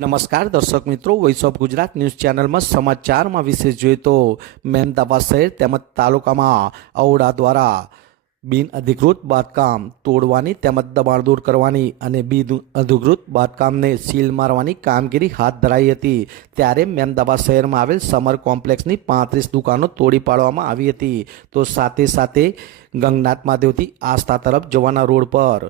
નમસ્કાર દર્શક મિત્રો વોઇસ ઓફ ગુજરાત ન્યૂઝ ચેનલમાં સમાચારમાં વિશેષ જોઈએ તો મહેમદાબાદ શહેર તેમજ તાલુકામાં ઔડા દ્વારા બિન અધિકૃત બાંધકામ તોડવાની તેમજ દબાણ દૂર કરવાની અને બિન અધિકૃત બાંધકામને સીલ મારવાની કામગીરી હાથ ધરાઈ હતી. ત્યારે મહેમદાબાદ શહેરમાં આવેલ સમર કોમ્પ્લેક્સની પાંત્રીસ દુકાનો તોડી પાડવામાં આવી હતી. તો સાથે સાથે ગંગનાથ મહાદેવથી આસ્થા તરફ જવાના રોડ પર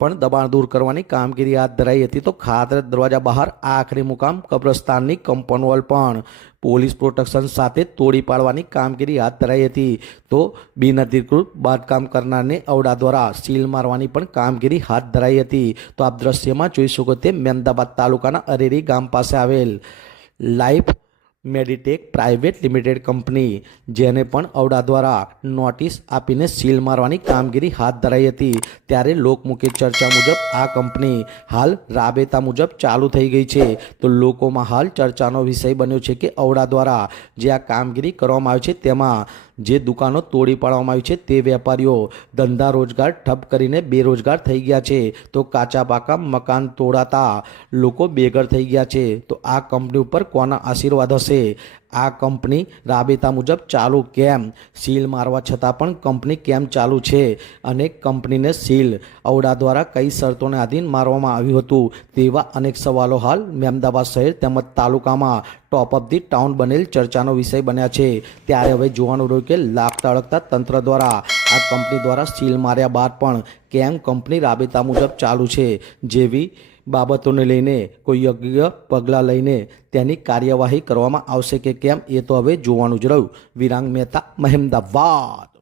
પણ દબાણ દૂર કરવાની કામગીરી હાથ ધરાઈ હતી. તો ખાતર દરવાજા બહાર આખરી મુકામ કબ્રસ્તાનની કમ્પાઉન્ડ પણ પોલીસ પ્રોટેક્શન સાથે તોડી પાડવાની કામગીરી હાથ ધરાઈ હતી. તો બિનઅધિકૃત બાંધકામ કરનારને અવડા દ્વારા સીલ મારવાની પણ કામગીરી હાથ ધરાઈ હતી. તો આપ દ્રશ્યમાં જોઈ શકો તે મહેમદાબાદ તાલુકાના અરેરી ગામ પાસે આવેલ life meditech private limited company જેને પણ ઔડા દ્વારા નોટિસ આપીને સીલ મારવાની કામગીરી હાથ ધરાઈ હતી. ત્યારે લોકમુખી ચર્ચા મુજબ આ કંપની હાલ રાબેતા મુજબ ચાલુ થઈ ગઈ છે. તો લોકોમાં હાલ ચર્ચાનો વિષય બન્યો છે કે ઔડા દ્વારા જે આ કામગીરી કરવામાં આવી છે તેમાં જે દુકાનો તોડી પાડવામાં આવી છે, તે વેપારીઓ ધંધા રોજગાર ઠપ કરીને બેરોજગાર થઈ ગયા છે. તો કાચા પાકા મકાન તોડાતા લોકો બેઘર થઈ ગયા છે. તો આ કંપની ઉપર કોના આશીર્વાદ હશે? આ કંપની રાબેતા મુજબ ચાલુ કેમ? સીલ મારવા છતાં પણ કંપની કેમ ચાલુ છે? અને કંપનીને સીલ ઔડા દ્વારા કઈ શરતોને આધીન મારવામાં આવ્યું હતું? તેવા અનેક સવાલો હાલ મહેમદાબાદ શહેર તેમજ તાલુકામાં ટોપ ઓફ ધી ટાઉન બનેલ ચર્ચાનો વિષય બન્યા છે. ત્યારે હવે જોવાનું રહ્યું કે લાગતા અળગતા તંત્ર દ્વારા આ કંપની દ્વારા સીલ માર્યા બાદ પણ કેમ કંપની રાબેતા મુજબ ચાલુ છે? જેવી બાબતોને લઈને કોઈ યોગ્ય પગલાં લઈને તેની કાર્યવાહી કરવામાં આવશે કે કેમ, એ તો હવે જોવાનું જ રહ્યું. વિરાંગ મહેતા, મહેમદાવાદ.